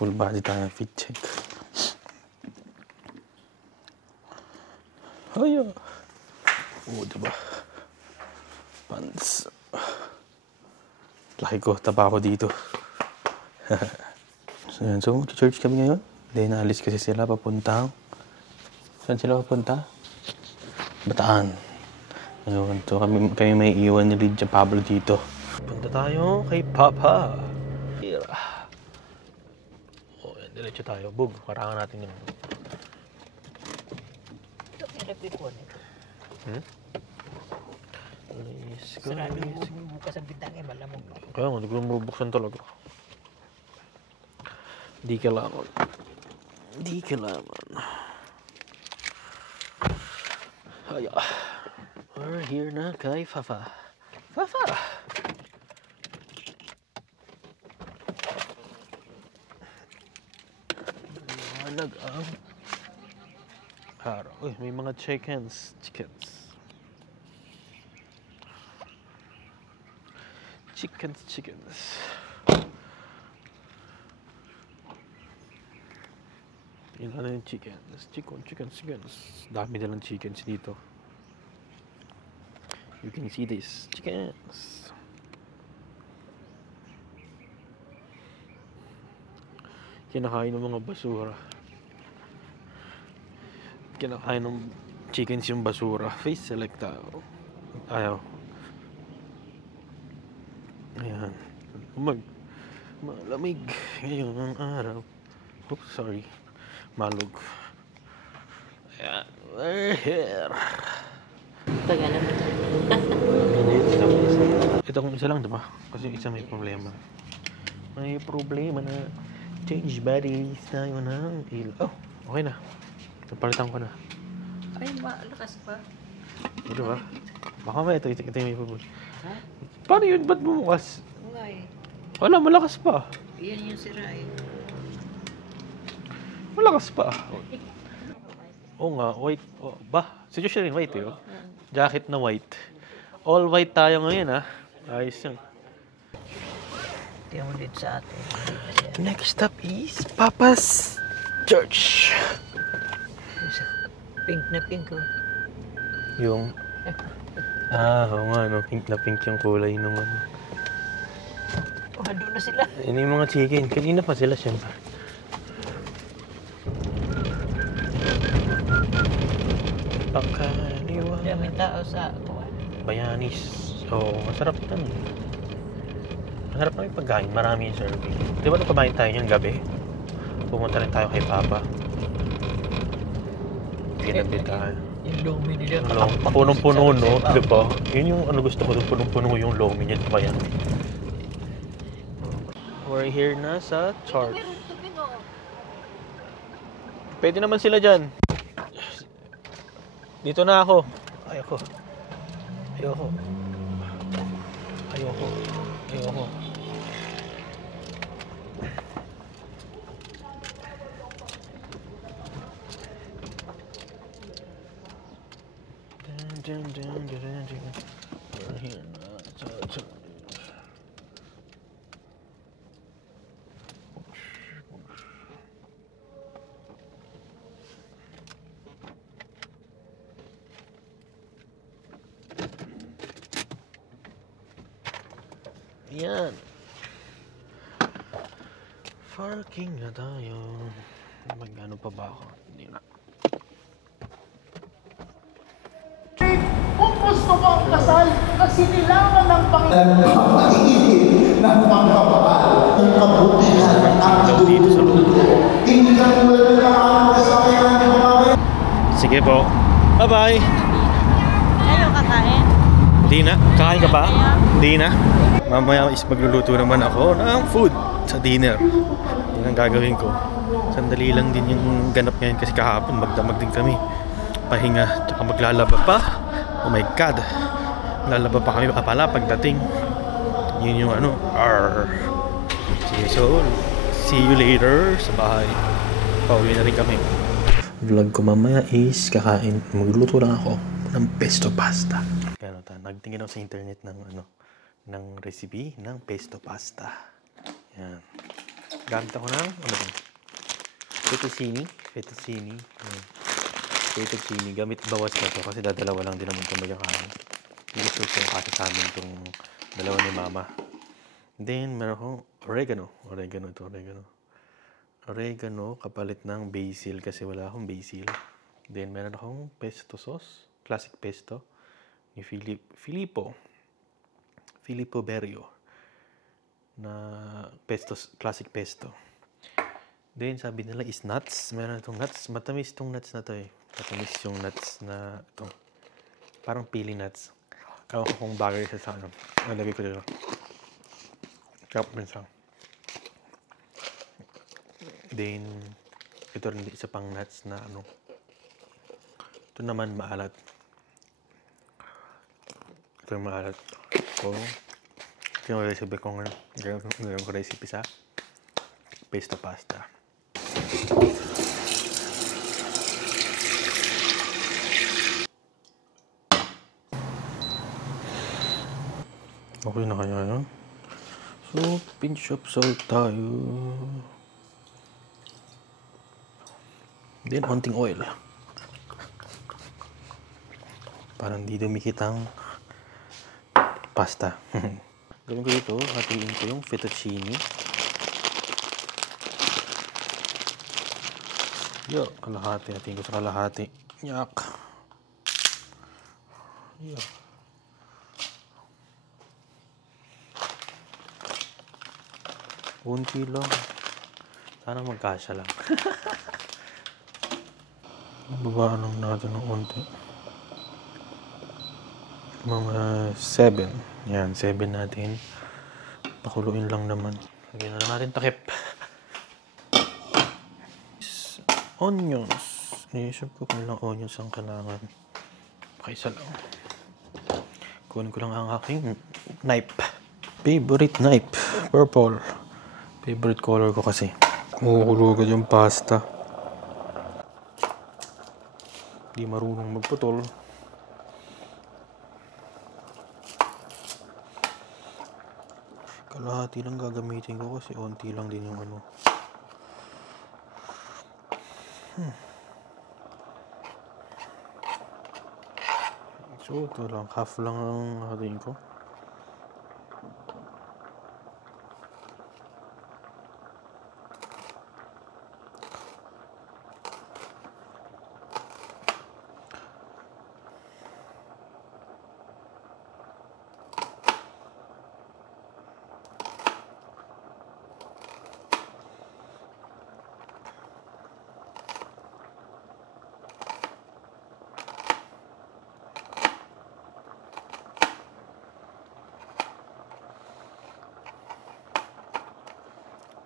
Full body tayo, fit check. Ay, diba? Pants. Laki ko, taba ko dito. So, church kami ngayon. Then, naalis kasi sila papunta. Saan sila papunta? Bataan. Ayun, so kami may iwan ni Lydia Pablo dito. Punta tayo kay Papa. Here. Oh, yan, diretso tayo. Bug, karangan natin yun. Sarado mo bukas ang bintang eh, malamog. Kaya nga, hindi ko mabuksan talaga. Di kailangan. Ay, we're here na kay Fafa. Fafa! Malag ang araw. Uy, may mga chickens. Yung ano yung chickens. Dami nilang chickens dito. You can see this. Chickens. Kinakain ng mga basura. Kinakain ng chickens yung basura. Face select tayo. Ayaw. Ayan. Malamig ngayong ang araw. Oops, sorry. Malug. Ayan. We're here. Tagal naman. Ito kung isa lang, diba? Kasi isa may problema. May problema na change batteries tayo ng ilaw. Oh, okay na. Napalitan ko na. Ay, malakas pa. Diba? Baka may ito yung may pupunta. Ha? Paano yun? Ba't bumukas? Nga eh. Wala, malakas pa. Yan yung sira eh. Malakas pa. Oo nga, white. Oh, si Joshua rin white eh. Oh. Jacket na white. All white tayo ngayon ah. Ayos yan. Ito yung ulit sa atin. Next stop is Papa's Church. Pink na pink oh. Yung... oo nga, no? Pink na pink yung kulay nung ano. Oh, doon na sila. Yan yung mga chicken. Kanina pa sila, siyempre. Pakaliwa. Daming tao sa Bayanis. Oo, masarap yan. Masarap na yung pagkain. Marami yung serving. Di ba nagpabahin tayo yung gabi? Pumunta rin tayo kay Papa. Pinabi tayo. yung lomi nila. Punong-puno, no? Di ba? Yun yung ano gusto ko. Punong-puno yung lomi niya. Diba yan? We're here na sa church. Pwede naman sila dyan. Dito na ako. Ayoko. We're here na sa church. Yan. Parking na tayo. Magkano pa ba ako? Hindi na. Kung gusto mo ang kasal na sinilangan ng Panginoon, nagpapainit ng pagmamahal, ng kabutihan at Dito sa loob. hindi ka tulad ng ang kasabayan ng mga. Sige po. Bye-bye. Ayaw kakain? Di na. Kakain ka pa? Di na. Mamaya is magluluto naman ako ng food sa dinner. Yan ang gagawin ko. Sandali lang din yung ganap ngayon kasi kahapon magdamag din kami. Pahinga, tsaka maglalaba pa. Oh my God. Lalaba pa kami pala pagdating. Yun yung ano. Sige, so see you later sa bahay. Pauwi na rin kami. Vlog ko mamaya is kakain. Magluluto lang ako ng pesto pasta. Kaya nagtingin ako sa internet ng recipe ng pesto pasta. Yan. Gamit ako ng, ano ba? Fettuccine. Fettuccine. Fettuccine. Gamit bawas na to kasi dadalawa lang din naman ito magkakain. Hindi gusto ko kasi sa amin itong dalawa ni Mama. Then, meron akong oregano. Oregano kapalit ng basil kasi wala akong basil. Then, meron akong pesto sauce. Classic pesto. Ni Filippo Berio. Na pesto, classic pesto. Then, sabi nila is nuts. Meron itong nuts. Matamis itong nuts na to eh. Matamis yung nuts na ito. Parang pili nuts. Ewan ko kung bagay siya sa ano. Nalagay ko dito. Sarap din siya. Then, ito rin isa pang nuts na ano. Ito naman maalat. Ito yung maalat. So, ito yung recipe ko ngayon. Ngayon ko recipe sa pesto pasta. Okay na kaya yun? So, pinch of salt tayo. Then, konting oil. Parang di dumikit ang pasta. Gawin ko dito, hatiin ko yung fettuccine. Yo, kalahati. Hatiin ko sa kalahati. Yak. Yo. Kunti lang. Sana magkasya lang. Babaan lang natin ng konti. Mga 7. Yan, 7 natin. Pakuluin lang naman. Lagyan na lang natin takip. Onions. Naisip ko kung ilang onions ang kailangan. Isa lang. Kunin ko lang ang aking knife. Favorite knife. Purple. Favorite color ko kasi. Kumukulugad yung pasta. Di marunong magputol. Kalahati lang gagamitin ko kasi onti lang din yung ano. So, ito lang. Half lang ang hatiin ko.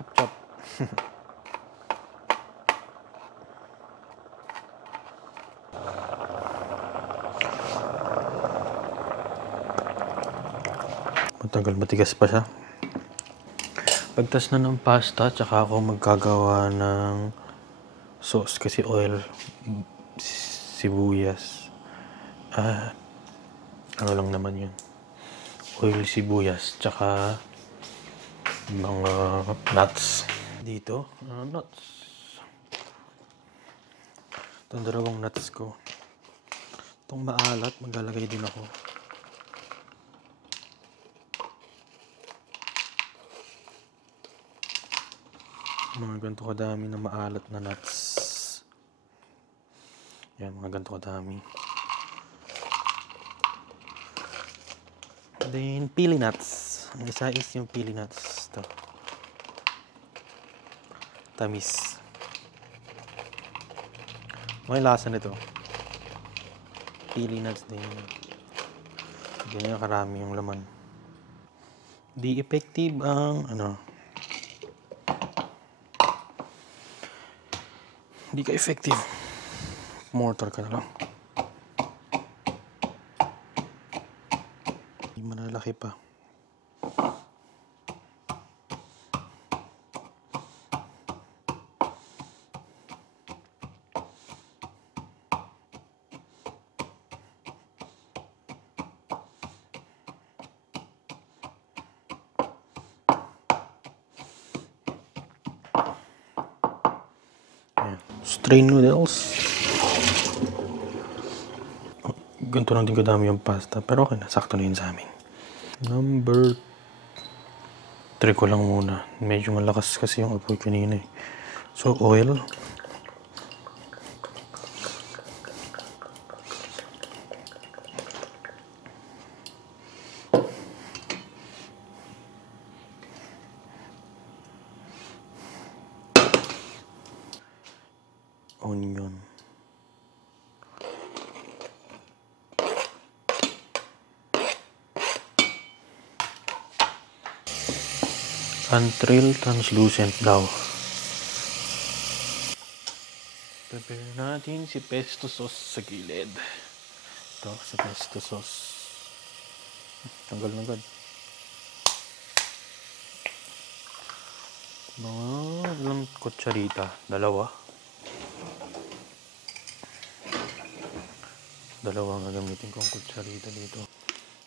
Chop. Matagal, matigas pa siya. Pagtas na ng pasta, tsaka ako magkagawa ng sauce kasi oil, sibuyas. Ano lang naman yun. Oil, sibuyas, tsaka mga nuts. Dito, nuts. Itong dalawang nuts ko. Itong maalat, maglalagay din ako. Mga ganito kadami na maalat na nuts. Yan, mga ganito kadami. Then, pili nuts. Ang isa is yung pili nuts. Ito. Tamis. May lasa nito. Pili nuts din. Ganyan karami yung laman. Di effective ang Di ka effective. Mortar ka na lang. Di manalaki pa. Strain noodles. Ganito lang din kadami yung pasta. Pero okay na, sakto na yun sa amin. Number 3 ko lang muna. Medyo malakas kasi yung apoy kanina eh. So, oil. Onion. Untrail translucent daw. Prepare natin si pesto sauce sa gilid. Ito sa pesto sauce. Tanggal na agad. Mga ilang kutsarita. 2. 2 ang gagamitin kong kutsarita dito.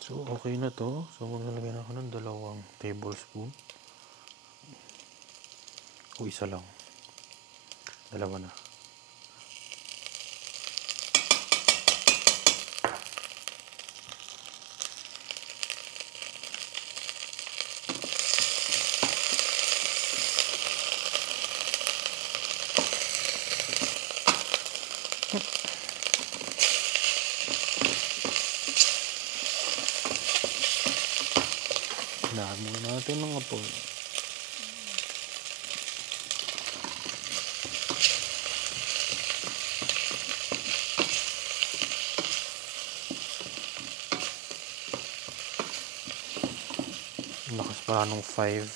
So, okay na to. So, maglalagay na ako ng 2 tablespoon. O 1 lang. 2 na. Hinaan muna natin ng apoy. Lakas pa nung 5.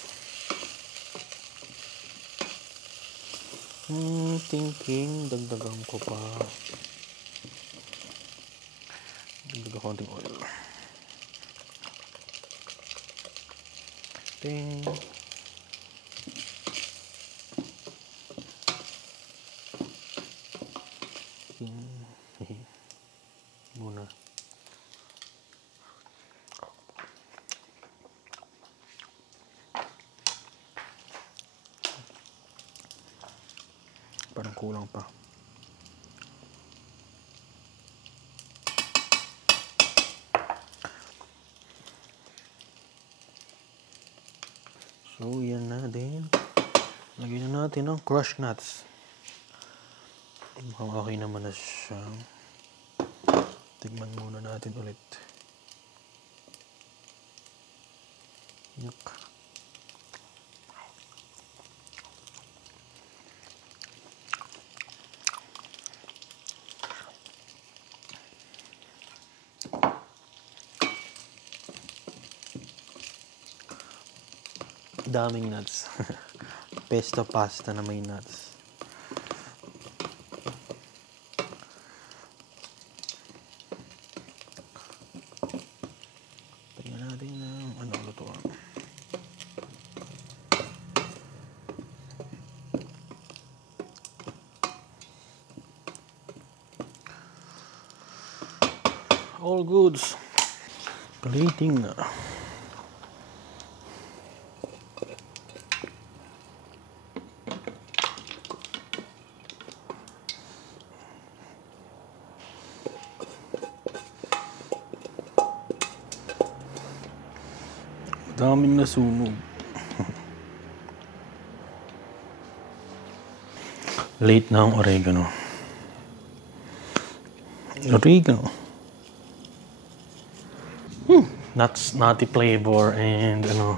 Thinking, dagdagan ko pa. Dagdagan konting oil. Ting. Muna. Parang kulang pa. So, yan na din. Lagyan na natin ng crushed nuts. Mukhang okay naman na siya. Tignan muna natin ulit. Yuck. Daming nuts. Pesto pasta na may nuts. Tingnan natin ng ano lutuan. All goods. Plating na. Daming nasunog. Late na ang oregano. Oregano. Nuts, nutty flavor and ano.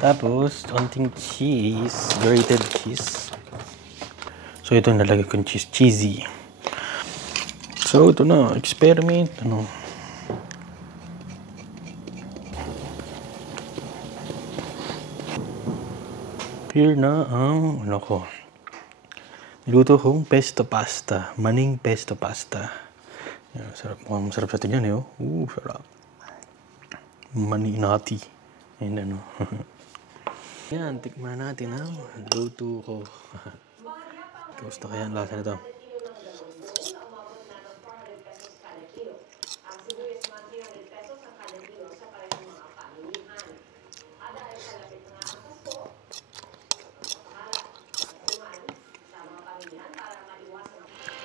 Tapos, konting cheese. Grated cheese. So, ito nalagay kong cheese. Cheesy. So, ito na. Experiment. Ano. Here na ang ano ko. Niluto kong pesto pasta. Maning pesto pasta. Yan, sarap. Mukhang masarap sa tingnan eh. Sarap. Mani nati. Yan ano. Yan, tikman natin ang luto ko. Kamusta kaya ang lasa nito?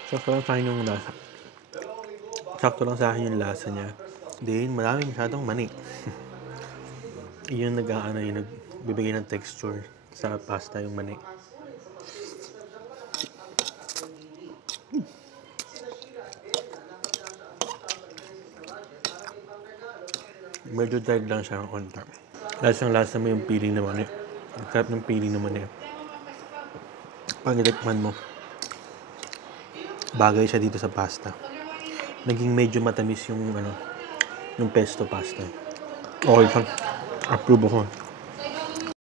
Sakto lang sa akin yung lasa. Sakto lang sa akin yung lasa niya. Then, maraming masyadong mani. Yung yung nagbibigay ng texture sa pasta yung mani. Medyo dried lang siya ng konti. Lasa mo yung piling na mani. Ang sarap ng piling na mani. Pag itikman mo, bagay siya dito sa pasta. Naging medyo matamis yung yung pesto pasta. Okay siya. Approve ako.